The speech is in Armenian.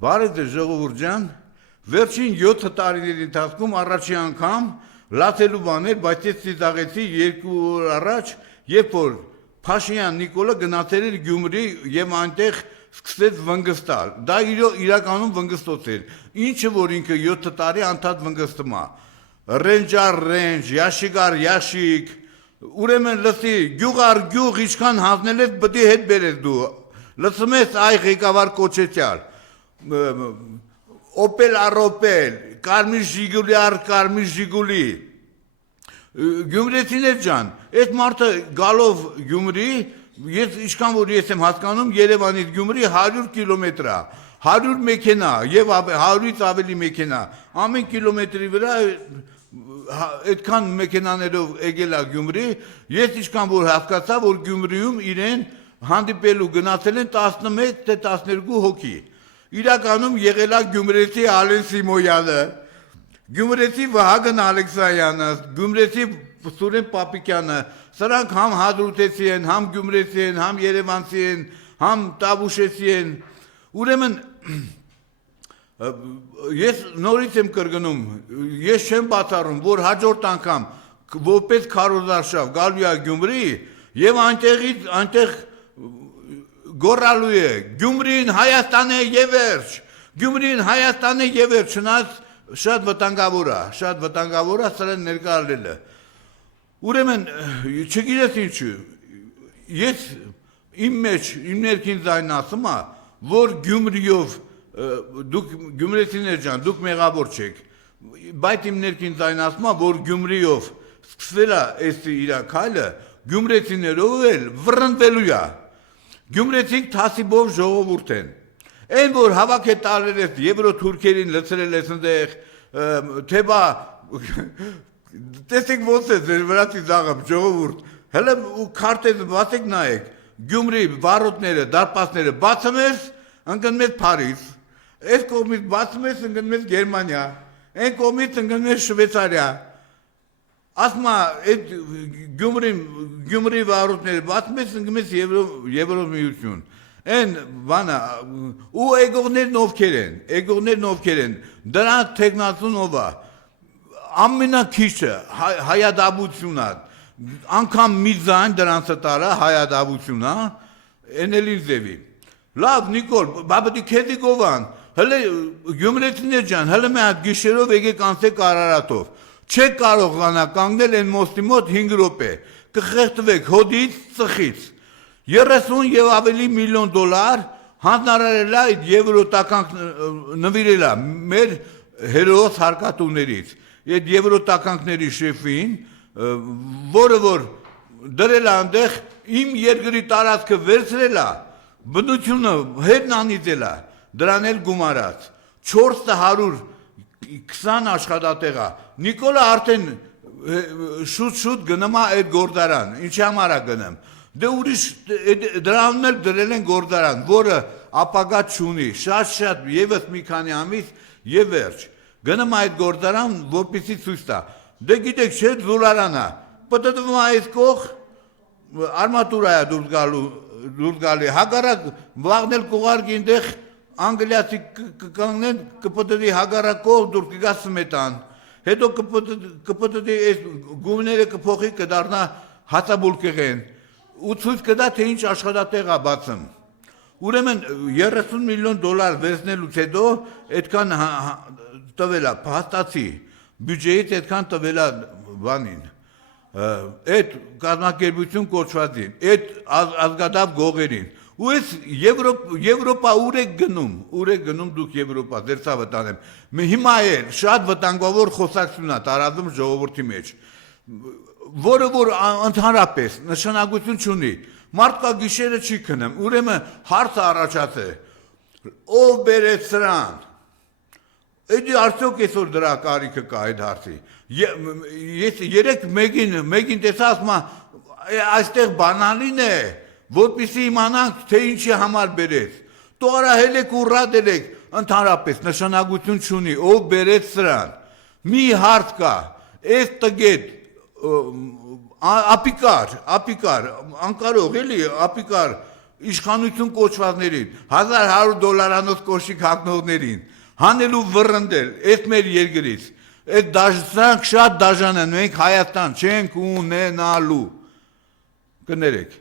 Բարև ձեզ ժողովուրդ ջան, վերջին 7 տարիների ընթացքում առաջի անգամ լացելու բաներ, բայց ես ծիծաղեցի 2 օր առաջ, երբ որ Փաշինյան Նիկոլը գնացել էր Գյումրի եւ այնտեղ սկսեց վնգստալ։ Դա իրականում վնգստոց էր, ինչը որ ինքը 7 տարի անդադ վնգստում է։ Ռենջար, յաշիկար, յաշիկ, ուրեմն լսի, գյուղար գյուղ ինչքան հանձնել ես, պետք է հետ բերես դու։ Լսում ես այ ղեկավար կոչեցյալ։ Օպել առոպել, կարմիր ժիգուլի առ կարմիր ժիգուլի։ Գյումրեցիներ ջան, այդ մարդը գալով Գյումրի, ես ինչքան որ ես եմ հասկանում, Երևանից Գյումրի 100 կիլոմետր է, 100 մեքենա եւ 100-ից ավելի մեքենա, ամեն կիլոմետրի վրա այդքան մեքենաներով եկել է Գյումրի, ես ինչքան որ հասկացա, որ Գյումրիում իրեն հանդիպելու գնացել են 11 թե 12 հոգի։ Իրականում եղել է գյումրեցի Ալեն Սիմոյանը, գյումրեցի Վահագն Ալեքսայանը, գյումրեցի Սուրեն Պապիկյանը, սրանք համ հադրութեցի են, համ գյումրեցի են, համ երևանցի են, համ տավուշեցի են, ուրեմն ես նորից եմ կրկնում, ես չեմ բացառում, որ հաջորդ անգամ որպես քարոզարշավ գալու է Գյումրի եւ այնտեղ գորալու է, Գյումրին Հայաստան է եւ վերջ, Գյումրին Հայաստան է եւ վերջ, չնայած շատ վտանգավոր է սրան ներկայացնելը։ Ուրեմն չգիտես ինչու, ես իմ մեջ, իմ ներքին ձայնն ասում է, որ Գյումրիով, դուք գյումրեցիներ ջան, դուք մեղավոր չեք, բայց իմ ներքին ձայնն ասում է, որ Գյումրիով սկսվել է այս իր քայլը, գյումրեցիներով էլ վռնդվելու է։ Գյումրեցիք թասիբով ժողովուրդ են, այն որ հավաք է տարել ես եվրոթուրքերին լցրել ես ընդեղ, թե բա, տեսեք ոնց է ձեր վրացի զաղապ ժողովուրդ, հելը քարտեզը բացեք նայեք, Գյումրի վարոտները, դարպասները բացում ես, ընկնում ես Փարիզ, այս կողմից բացում ես, ընկնում ես Գերմանիա, այն կողմից ընկնում ես Շվեյցարիա, ասմա այդ Գյումրի վարոտները բացում ես, ընկնում ես Եվրոմիություն, այն բանը, ու էգողներն ովքեր են, դրանց թեկնածուն ով է, ամենակիչը հայադաբությունն է, անգամ մի ձայն դրանցը տարա հայադաբությունն է, էնելին ձևի։ Լավ, Նիկոլ, բաբդի քեզի գովան, հլը գյումրեցիներ ջան, հլը մի հատ գիշերով եկեք անցեք Արարատով, չեք կարող գանա կանգնել են մոստի մոտ 5 րոպե, կխեղդվեք հոդից, ծխից, 30 եւ ավելի միլիոն դոլար հանձնարարել է այդ եվրոտականք նվիրել է մեր հերոս հարկատուներից, այդ եվրոտականքների շեֆին, որը որ դրել է այնտեղ իմ երկրի տարածքը վերցրել է, բնությունը հետն անիծել է, դրան էլ գումարած, 420 աշխատատեղ է, Նիկոլը արդեն շուտ գնում է այդ գործարան, ինչի համար է գնում, դե ուրիշ դրանն էլ դրել են գործարան, որը ապագա չունի, շատ եւս մի քանի ամիս եւ վերջ, գնում է այդ գործարան, որպեսզի ցույց տա, դե գիտեք չէ զոլարանա, պատտվում է այս կող, արմատուրա է դուրս գալի, հագարակ վաղնել կողարկի այնտեղ անգլիացի կկանգնեն, կպտտի հագարակ կող դուրս կգա սմետան, հետո կպտտի այս գումները կփոխի կդառնա հացաբուլկեղեն, ու ցույց կտա թե ինչ աշխատատեղ է բացում։ Ուրեմն 30 միլիոն դոլար վերցնելուց հետո այդքան տվել է փաստացի, բյուջեից այդքան տվել է բանին, այդ կազմակերպություն կոչվածին, այդ ազգադապ գողերին, ու այս Եվրոպա ուր եք գնում դուք Եվրոպա, ձեր ցավը տանեմ, հիմա էլ շատ վտանգավոր խոսակցություն է տարածում ժողովրդի մեջ, որը որ ընդհանրապես նշանակություն չունի, մարդկա գիշերը չի քնում, ուրեմն հարցը առաջացել, ով բերեց սրան, Էդի արդյոք այսօր դրա կարիքը կա այդ հարցի, ես երեք մեկին տեսա ասում այստեղ բանալին է, որպեսզի իմանանք թե ինչի համար բերեց, տորա հելեք ու ռադելեք, ընդհանրապես նշանակություն չունի, ով բերեց սրան, մի հարց կա, այս տգետ ապիկար, անկարող էլի ապիկար իշխանություն կոչվածներին, $1100 կոշիկ հագնողներին, հանելու վռնդել, այդ մեր երկրից, այդ դրանք շատ դաժան են, մենք Հայաստան չենք ունենալու, կներեք։